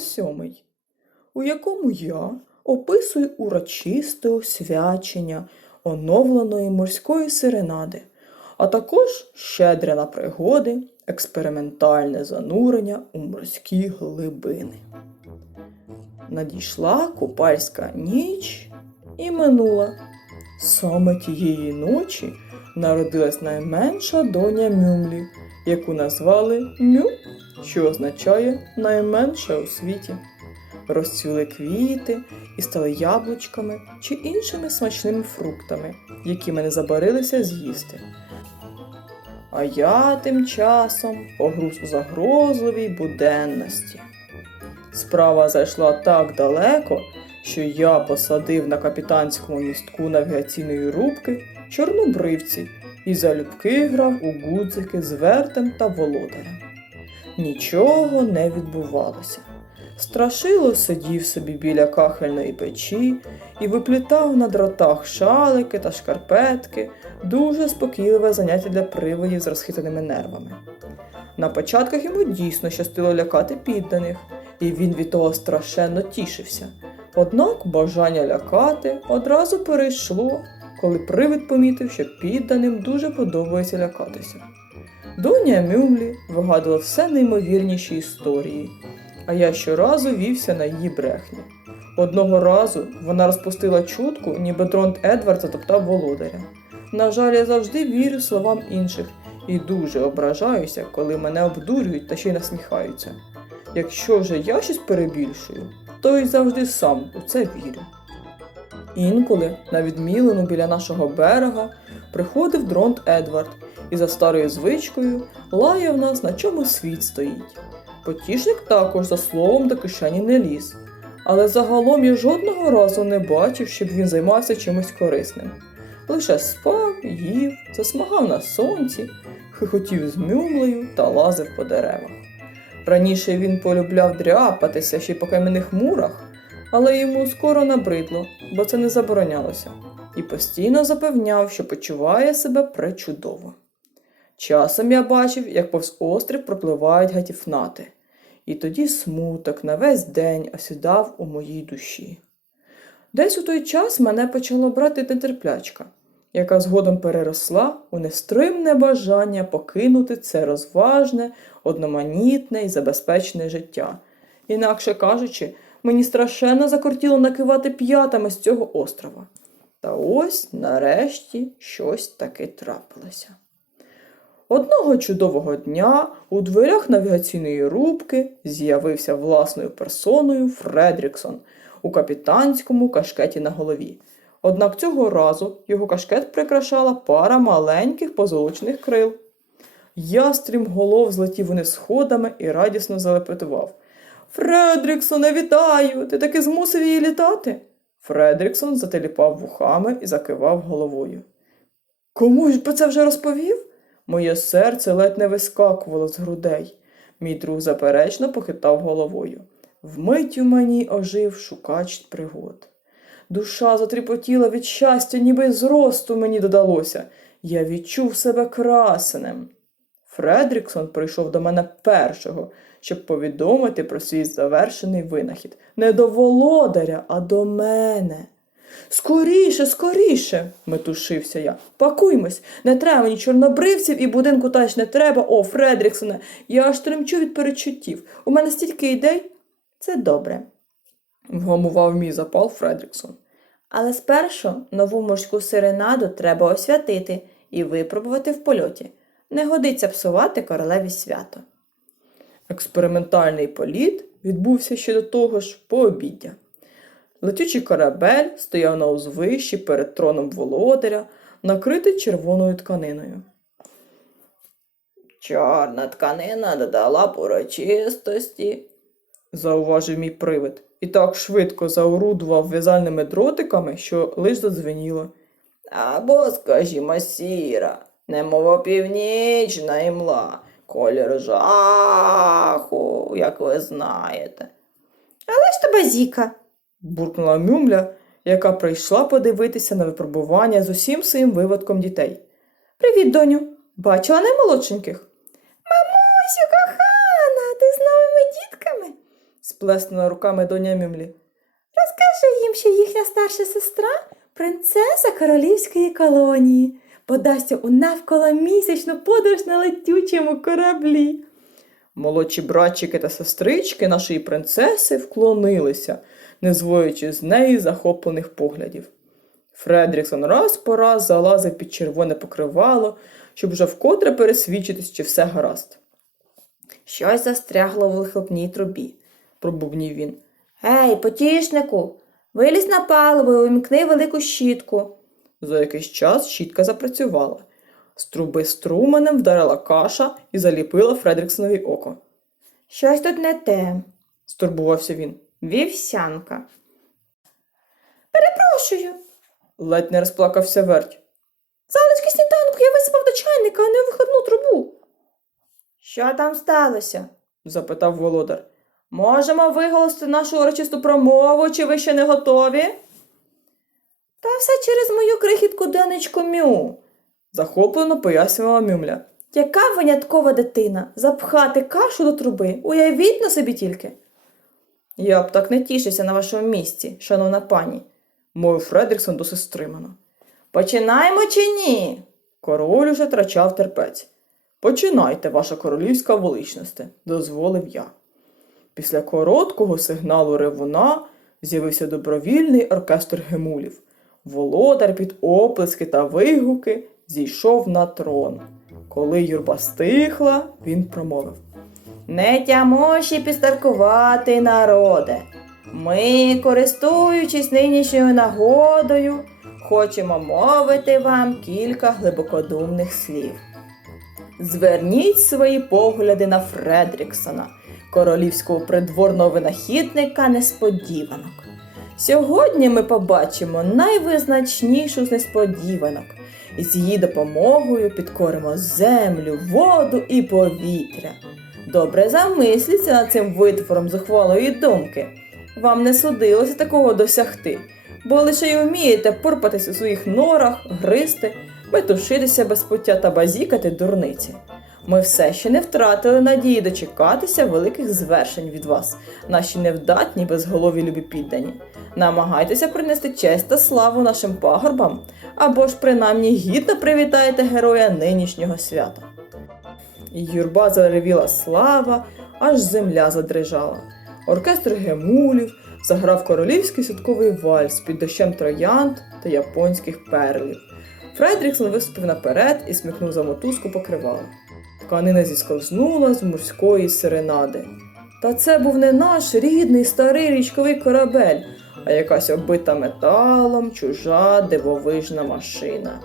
розділ сьомий, у якому я описую урочисте освячення оновленої морської серенади, а також щедре на пригоди, експериментальне занурення у морські глибини. Надійшла купальська ніч і минула. Саме тієї ночі народилась найменша доня Мюмлі, яку назвали Мю, що означає найменша у світі. Розцвіли квіти і стали яблучками чи іншими смачними фруктами, які мене забарилися з'їсти. А я тим часом погруз у загрозливій буденності. Справа зайшла так далеко, що я посадив на капітанському містку навігаційної рубки чорнобривці і залюбки грав у гудзики з вертем та володарем. Нічого не відбувалося. Страшило сидів собі біля кахельної печі і виплітав на дротах шалики та шкарпетки, дуже спокійливе заняття для привидів з розхитаними нервами. На початках йому дійсно щастило лякати підданих, і він від того страшенно тішився. Однак бажання лякати одразу перейшло, коли привид помітив, що підданим дуже подобається лякатися. Доня Мюмлі вигадувала все неймовірніші історії, а я щоразу вівся на її брехні. Одного разу вона розпустила чутку, ніби дронт Едвард затоптав володаря. На жаль, я завжди вірю словам інших і дуже ображаюся, коли мене обдурюють та ще й насміхаються. Якщо вже я щось перебільшую, то й завжди сам у це вірю. Інколи на відмілену біля нашого берега приходив дронт Едвард і за старою звичкою лаяв нас, на чому світ стоїть. Потішник також за словом до кишені не ліз, але загалом я жодного разу не бачив, щоб він займався чимось корисним. Лише спав, їв, засмагав на сонці, хихотів з мюмлею та лазив по деревах. Раніше він полюбляв дряпатися ще й по кам'яних мурах, але йому скоро набридло, бо це не заборонялося, і постійно запевняв, що почуває себе пречудово. Часом я бачив, як повз острів пропливають гатіфнати, і тоді смуток на весь день осідав у моїй душі. Десь у той час мене почало брати нетерплячка, яка згодом переросла у нестримне бажання покинути це розважне, одноманітне і забезпечене життя. Інакше кажучи, мені страшенно закортіло накивати п'ятами з цього острова. Та ось нарешті щось таки трапилося. Одного чудового дня у дверях навігаційної рубки з'явився власною персоною Фредріксон у капітанському кашкеті на голові. Однак цього разу його кашкет прикрашала пара маленьких позолочених крил. Ястрім голов злетів униз сходами і радісно залепетував. Фредріксоне, вітаю! Ти таки змусив її літати? Фредріксон зателіпав вухами і закивав головою. Кому ж про це вже розповів? Моє серце ледь не вискакувало з грудей. Мій друг заперечно похитав головою. Вмить у мені ожив шукач пригод. Душа затріпотіла від щастя, ніби зросту мені додалося. Я відчув себе красенем. Фредріксон прийшов до мене першого, щоб повідомити про свій завершений винахід. Не до володаря, а до мене. Скоріше, скоріше, метушився я. Пакуймось, не треба ні чорнобривців і будинку теж не треба. О, Фредріксоне, я аж тремчу від перечуттів. У мене стільки ідей. Це добре, вгамував мій запал Фредріксон. Але спершу нову морську серенаду треба освятити і випробувати в польоті. Не годиться псувати королеві свято. Експериментальний політ відбувся ще до того ж пообіддя. Летючий корабель стояв на узвищі перед троном володаря, накритий червоною тканиною. Чорна тканина додала порочистості, зауважив мій привид, і так швидко заорудував в'язальними дротиками, що лиш задзвеніло. Або, скажімо, сіра, немов північна імла, колір жаху, як ви знаєте. Але ж тебе зіка. Буркнула Мюмля, яка прийшла подивитися на випробування з усім своїм виводком дітей. Привіт, доню. Бачила наймолодшеньких? Мамусю, кохана, ти з новими дітками? сплеснула руками доня Мюмлі. Розкажи їм, що їхня старша сестра принцеса королівської колонії, подасться у навколомісячну подорож на летючому кораблі. Молодші братчики та сестрички нашої принцеси вклонилися, не зводячи з неї захоплених поглядів. Фредріксон раз по раз залазив під червоне покривало, щоб вже вкотре пересвідчитись, чи все гаразд. Щось застрягло в вихлопній трубі. Пробубнів він. Гей, потішнику, вилізь на паливо і увімкни велику щітку. За якийсь час щітка запрацювала. З труби струменем вдарила каша і заліпила Фредріксонові око. Щось тут не те. Стурбувався він. Вівсянка. Перепрошую. Ледь не розплакався верть. Залишки сніданку я висипав до чайника, а не в вихлопну трубу. Що там сталося? запитав володар. Можемо виголосити нашу урочисту промову, чи ви ще не готові? Та все через мою крихітку донечку Мю. Захоплено пояснювала Мюмля. Яка виняткова дитина запхати кашу до труби, уявіть на собі тільки. Я б так не тішився на вашому місці, шановна пані. мовив Фредріксон досить стримано. Починаємо чи ні? Король уже втрачав терпець. Починайте, ваша королівська величність, дозволив я. Після короткого сигналу ревуна з'явився добровільний оркестр гемулів. Володар під оплески та вигуки зійшов на трон. Коли юрба стихла, він промовив. Не тямоші підстаркувати, народе. Ми, користуючись нинішньою нагодою, хочемо мовити вам кілька глибокодумних слів. Зверніть свої погляди на Фредріксона, королівського придворного винахідника несподіванок. Сьогодні ми побачимо найвизначнішу з несподіванок, і з її допомогою підкоримо землю, воду і повітря. Добре замисліться над цим витвором зухвалої думки. Вам не судилося такого досягти, бо лише й вмієте порпатись у своїх норах, гризти, метушитися без пуття та базікати дурниці. Ми все ще не втратили надії дочекатися великих звершень від вас, наші невдатні безголові любі піддані. Намагайтеся принести честь та славу нашим пагорбам, або ж принаймні гідно привітайте героя нинішнього свята. Юрба заревіла слава, аж земля задрижала. Оркестр гемулів заграв королівський святковий вальс під дощем троянд та японських перлів. Фредріксон виступив наперед і смикнув за мотузку покривала. Тканина зісковзнула з морської серенади. Та це був не наш рідний старий річковий корабель, а якась оббита металом, чужа дивовижна машина.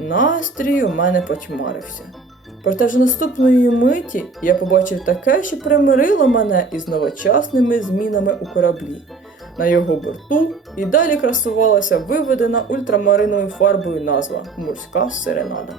Настрій у мене потьмарився. Проте вже наступної миті я побачив таке, що примирило мене із новочасними змінами у кораблі. На його борту і далі красувалася виведена ультрамариновою фарбою назва Морська серенада.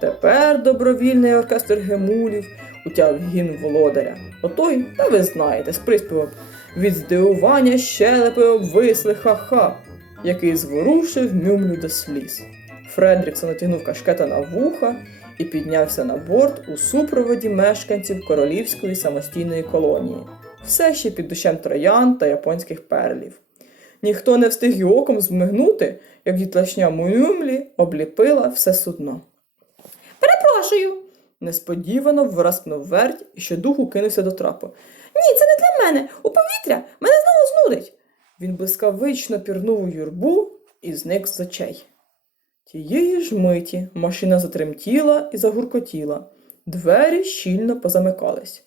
Тепер добровільний оркестр гемулів утяв гімн володаря. Отой, та ви знаєте, з приспівом від здивування щелепи обвисли ха-ха, який зворушив мюмлю до сліз. Фредріксон натягнув кашкета на вуха і піднявся на борт у супроводі мешканців королівської самостійної колонії, все ще під дощем троян та японських перлів. Ніхто не встиг й оком змигнути, як дітлашня Мюмлі обліпила все судно. Перепрошую. Несподівано враспнув верть і щодуху кинувся до трапу. Ні, це не для мене. У повітря. Мене знову знудить. Він блискавично пірнув у юрбу і зник з очей. Тієї ж миті машина затремтіла і загуркотіла, двері щільно позамикались.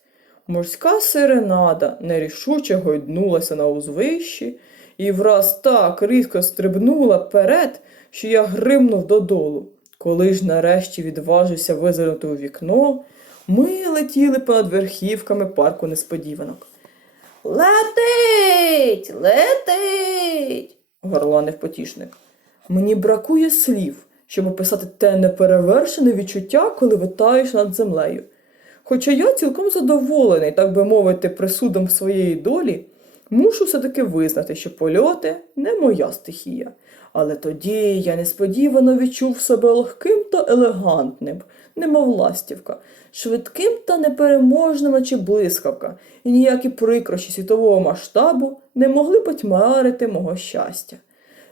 Морська сиренада нерішуче гойднулася на узвищі і враз так різко стрибнула перед, що я гримнув додолу. Коли ж нарешті відважився визирнути у вікно, ми летіли понад верхівками парку несподіванок. Летить, летить. горланив потішник. Мені бракує слів, щоб описати те неперевершене відчуття, коли витаєш над землею. Хоча я цілком задоволений, так би мовити, присудом своєї долі, Мушу все-таки визнати, що польоти не моя стихія. Але тоді я несподівано відчув себе легким та елегантним, немов ластівка, швидким та непереможним, наче блискавка, і ніякі прикрощі світового масштабу не могли потьмарити мого щастя.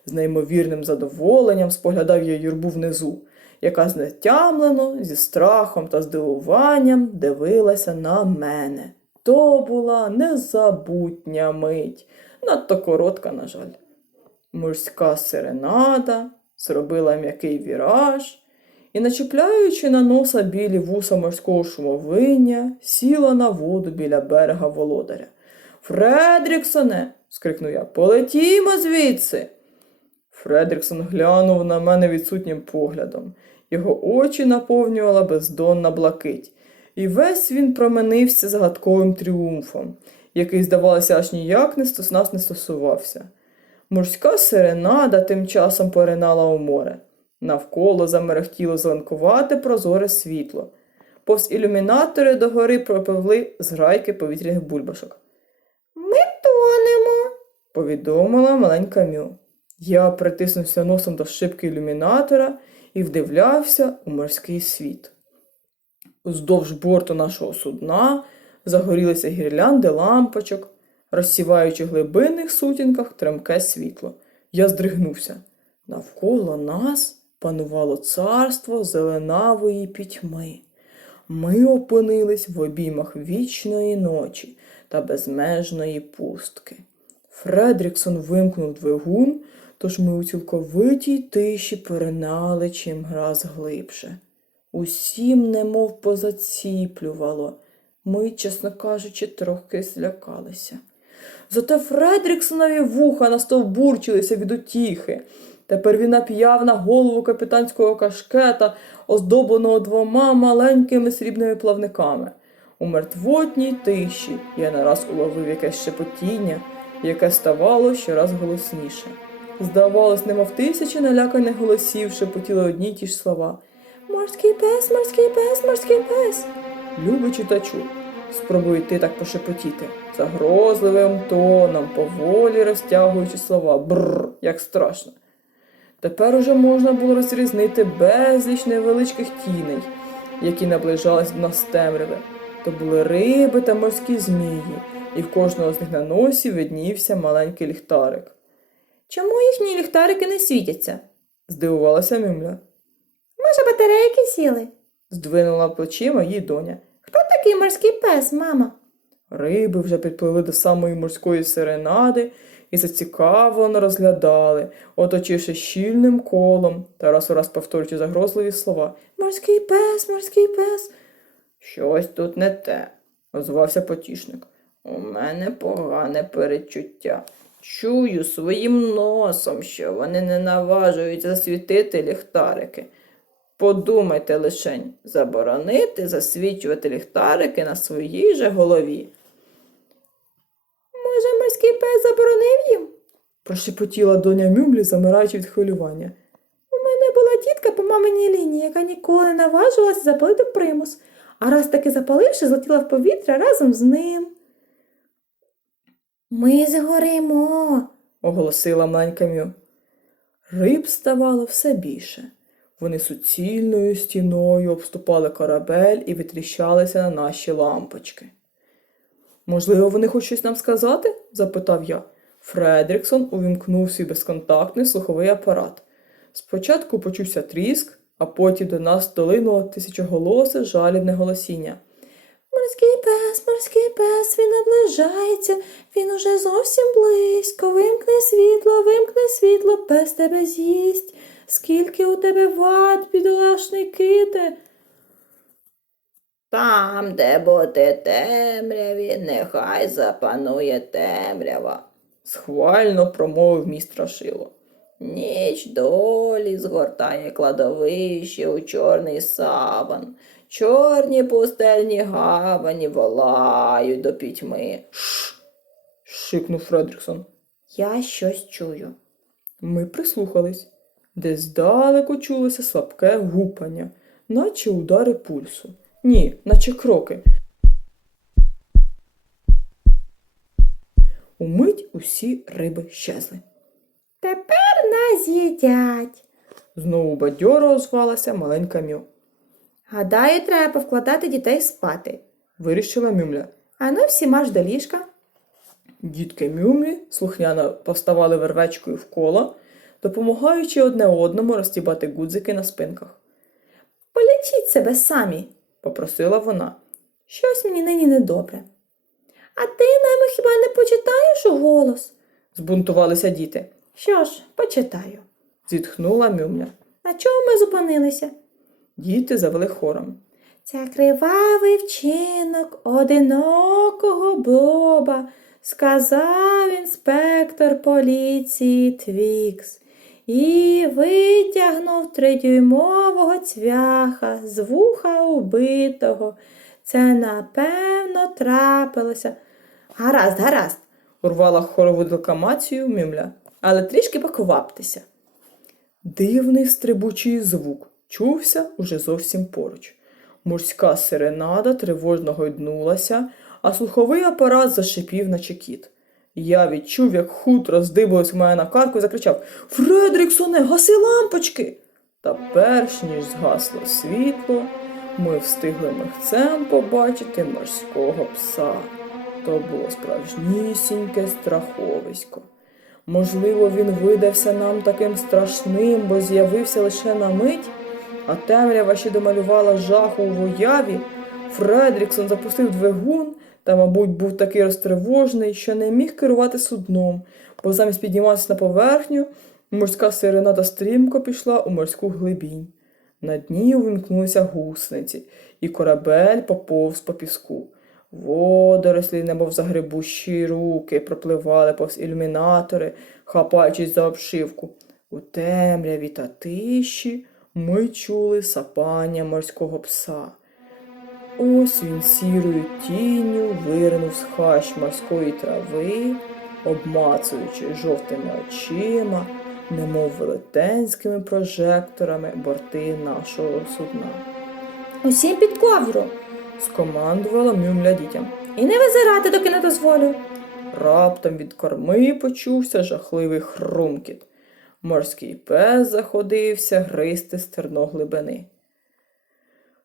З неймовірним задоволенням споглядав я юрбу внизу, яка знетямлено, зі страхом та здивуванням дивилася на мене. То була незабутня мить, надто коротка, на жаль. Морська серенада зробила м'який віраж і, начіпляючи на носа білі вуса морського шумовиння, сіла на воду біля берега володаря. Фредріксоне. скрикнув я, полетімо звідси. Фредріксон глянув на мене відсутнім поглядом. Його очі наповнювала бездонна блакить, і весь він променився загадковим тріумфом, який, здавалося, аж ніяк не стос- нас не стосувався. Морська серенада тим часом поринала у море. Навколо замерехтіло зеленкувате прозоре світло. Повз ілюмінатори догори пропливли зграйки повітряних бульбашок. Ми тонемо, повідомила маленька Мю. Я притиснувся носом до шибки ілюмінатора і вдивлявся у морський світ. Уздовж борту нашого судна загорілися гірлянди лампочок, розсіваючи в глибинних сутінках тремке світло. Я здригнувся. Навколо нас панувало царство зеленавої пітьми. Ми опинились в обіймах вічної ночі та безмежної пустки. Фредріксон вимкнув двигун, тож ми у цілковитій тиші перенали чим раз глибше. Усім немов позаціплювало. Ми, чесно кажучи, трохи злякалися. Зате Фредріксонові вуха настовбурчилися від утіхи. Тепер він нап'яв на голову капітанського кашкета, оздобленого двома маленькими срібними плавниками. У мертвотній тиші я нараз уловив якесь шепотіння, яке ставало щораз голосніше. Здавалось, немов тисячі наляканих голосів шепотіли одні й ті ж слова. Морський пес, морський пес, морський пес. Любий читачу, спробуй ти так пошепотіти, загрозливим тоном, поволі розтягуючи слова. Бррр, як страшно. Тепер уже можна було розрізнити безліч невеличких тіней, які наближались до нас темряви. То були риби та морські змії, і в кожного з них на носі виднівся маленький ліхтарик. Чому їхні ліхтарики не світяться? здивувалася Мюмля. Може, батарейки сіли? Здвинула плечима її доня. Хто такий морський пес, мама? Риби вже підпливли до самої морської серенади і зацікавлено розглядали, оточивши щільним колом та раз у раз повторюючи загрозливі слова. Морський пес, морський пес. Щось тут не те, озвався потішник. У мене погане перечуття. Чую своїм носом, що вони не наважуються засвітити ліхтарики. Подумайте лишень, заборонити засвічувати ліхтарики на своїй же голові. Може, морський пес заборонив їм? прошепотіла доня Мюмлі, замираючи від хвилювання. У мене була тітка по маминій лінії, яка ніколи не наважувалася запалити примус, а раз таки запаливши, злетіла в повітря разом з ним. Ми згоримо. оголосила маленька Мю. Риб ставало все більше. Вони суцільною стіною обступали корабель і витріщалися на наші лампочки. Можливо, вони хочуть щось нам сказати? запитав я. Фредріксон увімкнув свій безконтактний слуховий апарат. Спочатку почувся тріск, а потім до нас долинуло тисячоголосе жалібне голосіння. Морський пес, морський пес, він наближається, він уже зовсім близько. Вимкни світло, вимкни світло, пес тебе з'їсть. Скільки у тебе вад, бідолашний ките? Там, де бути темряві, нехай запанує темрява. Схвально промовив мій страшило. Ніч долі згортає кладовище у чорний саван. Чорні пустельні гавані волають до пітьми. Шш. шикнув Фредріксон. Я щось чую. Ми прислухались. Десь здалеку чулося слабке гупання, наче удари пульсу. Ні, наче кроки. Умить усі риби щезли. Тепер нас їдять. Знову бадьоро озвалася маленька Мю. Гадаю, треба повкладати дітей спати. Вирішила Мюмля. А ну всі марш до ліжка. Дітки Мюмлі слухняно поставали вервечкою в коло, допомагаючи одне одному розтібати гудзики на спинках. Полічіть себе самі. Попросила вона. Щось мені нині недобре. А ти нами хіба не почитаєш у голос? Збунтувалися діти. Що ж, почитаю. Зітхнула Мюмля. На чому ми зупинилися? Діти завели хором. Це кривавий вчинок одинокого Боба, сказав інспектор поліції Твікс і витягнув тридюймового цвяха з вуха убитого. Це напевно трапилося. Гаразд, гаразд, Урвала хорову декламацію Мюмля. Але трішки покваптеся. Дивний стрибучий звук чувся уже зовсім поруч. Морська серенада тривожно гойднулася, а слуховий апарат зашипів, наче кіт. Я відчув, як хутро здибалось у мене на карку і закричав Фредріксоне, гаси лампочки! Та перш ніж згасло світло, ми встигли михцем побачити морського пса. То було справжнісіньке страховисько. Можливо, він видався нам таким страшним, бо з'явився лише на мить, а темрява ще домалювала жаху у уяві. Фредріксон запустив двигун та, мабуть, був такий розтривожений, що не міг керувати судном, бо замість підніматися на поверхню, морська сиренада стрімко пішла у морську глибінь. На дні увімкнулися гусениці, і корабель поповз по піску. Водорослі, немов загребущі руки, пропливали повз ілюмінатори, хапаючись за обшивку. У темряві та тиші ми чули сапання морського пса. Ось він сірою тінню виринув з хащ морської трави, обмацуючи жовтими очима, немов велетенськими прожекторами борти нашого судна. усім під ковдру. Скомандувала Мюмля дітям. І не визирати, доки не дозволю. Раптом від корми почувся жахливий хрумкіт. Морський пес заходився гризти стерно глибини.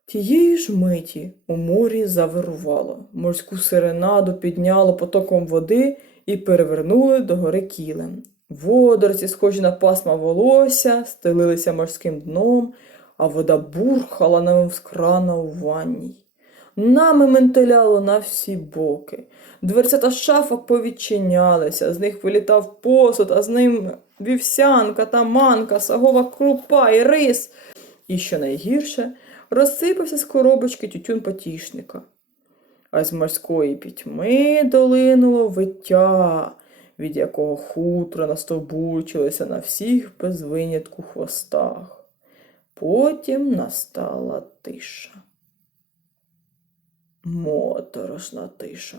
Тієї ж миті у морі завирувало. Морську сиренаду підняло потоком води і перевернули до гори кілем. Водорці, схожі на пасма волосся, стелилися морським дном, а вода бурхала нам з крана у ванній. Нами ментиляло на всі боки. Дверцята шафок повідчинялися, з них вилітав посуд, а з ним вівсянка та манка, сагова крупа і рис. І що найгірше, розсипався з коробочки тютюн потішника. А з морської пітьми долинуло виття, від якого хутро настовбурчилося на всіх без винятку хвостах. Потім настала тиша. Моторошна тиша.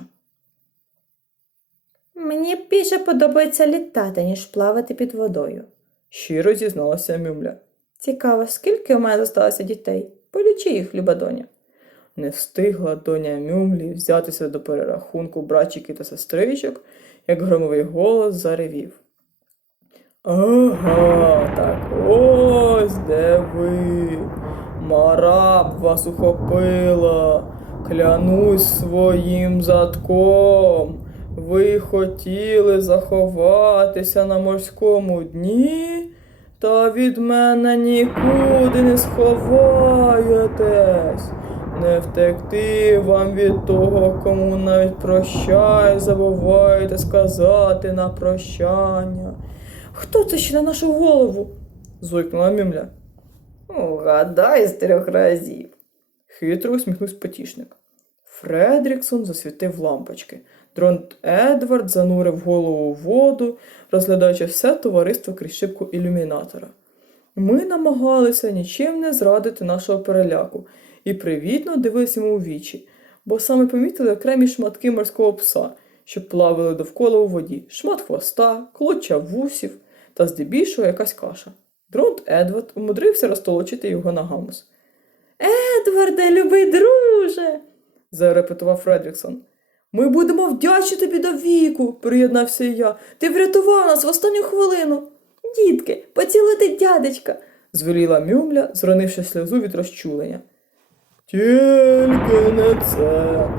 Мені більше подобається літати, ніж плавати під водою. Щиро зізналася Мюмля. Цікаво, скільки у мене залишилося дітей? Полічи їх, люба доня. Не встигла доня Мюмлі взятися до перерахунку братчиків та сестричок, як громовий голос заревів. Ага, так ось де ви. Мара б вас ухопила. Клянусь своїм затком. Ви хотіли заховатися на морському дні, та від мене нікуди не сховаєтесь. Не втекти вам від того, кому навіть прощай, забуваєте сказати на прощання. Хто це ще на нашу голову? зойкнула Мімля. Угадай з трьох разів. Хитро усміхнувся потішник. Фредріксон засвітив лампочки. Дронт Едвард занурив голову у воду, розглядаючи все товариство крізь шибку ілюмінатора. Ми намагалися нічим не зрадити нашого переляку і привітно дивилися йому у вічі, бо саме помітили окремі шматки морського пса, що плавали довкола у воді, шмат хвоста, клоча вусів та здебільшого якась каша. Дронт Едвард умудрився розтолочити його на гамус. Едварде, любий друже. Зарепетував Фредріксон. Ми будемо вдячні тобі до віку, приєднався і я. Ти врятував нас в останню хвилину. Дітки, поцілуйте дядечка. звеліла Мюмля, зронивши сльозу від розчулення. Тільки не це,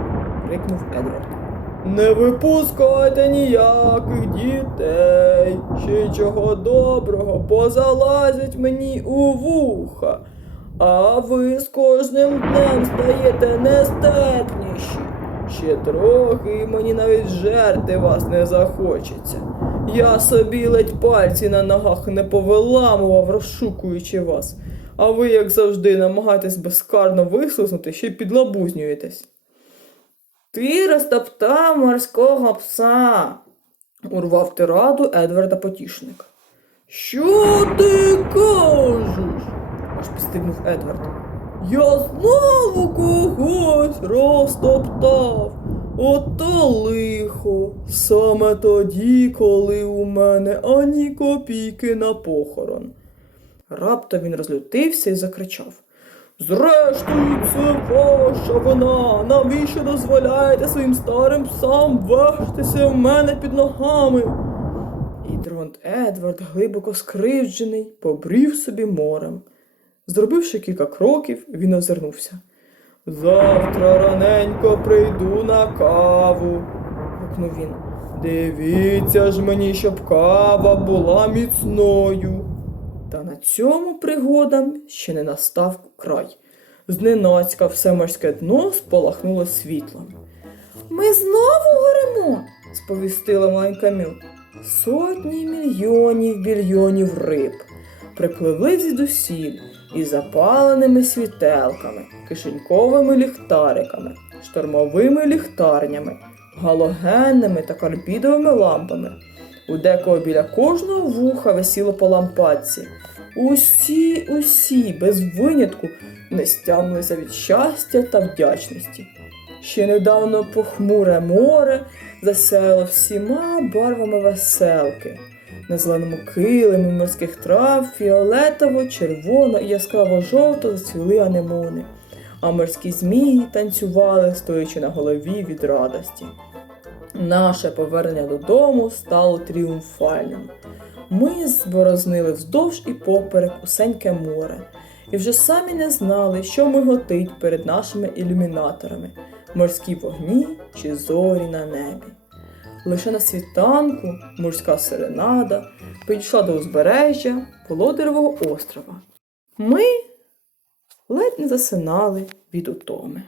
крикнув Едвард. Не випускайте ніяких дітей, ще й чого доброго позалазять мені у вуха, а ви з кожним днем стаєте нестерпніші. Ще трохи і мені навіть жерти вас не захочеться. Я собі ледь пальці на ногах не повиламував, розшукуючи вас. А ви, як завжди, намагаєтесь безкарно вислизнути, ще й підлабузнюєтесь. Ти розтоптав морського пса. Урвав тираду Едварда Потішник. Що ти кажеш? Аж підстигнув Едвард. Я знову когось розтоптав. Ото лихо. Саме тоді, коли у мене ані копійки на похорон. Раптом він розлютився і закричав. Зрештою, це ваша вина. Навіщо дозволяєте своїм старим псам вештися в мене під ногами? І Дронт Едвард, глибоко скривджений, побрів собі морем. Зробивши кілька кроків, він озирнувся. Завтра раненько прийду на каву, гукнув він. Дивіться ж мені, щоб кава була міцною. Та на цьому пригодам ще не настав край. Зненацька все морське дно спалахнуло світлом. Ми знову горемо. сповістила маленька Мю. Сотні мільйонів більйонів риб припливли звідусіль із запаленими світелками, кишеньковими ліхтариками, штормовими ліхтарнями, галогенними та карбідовими лампами. У декого біля кожного вуха висіло по лампадці. Усі, усі, без винятку, не стямилися від щастя та вдячності. Ще недавно похмуре море засяяло всіма барвами веселки. На зеленому килимі морських трав фіолетово, червоно і яскраво жовто зацвіли анемони, а морські змії танцювали, стоячи на голові від радості. Наше повернення додому стало тріумфальним. Ми зборознили вздовж і поперек усеньке море, і вже самі не знали, що миготить перед нашими ілюмінаторами морські вогні чи зорі на небі. Лише на світанку морська серенада підійшла до узбережжя Володаревого острова. Ми ледь не засинали від утоми.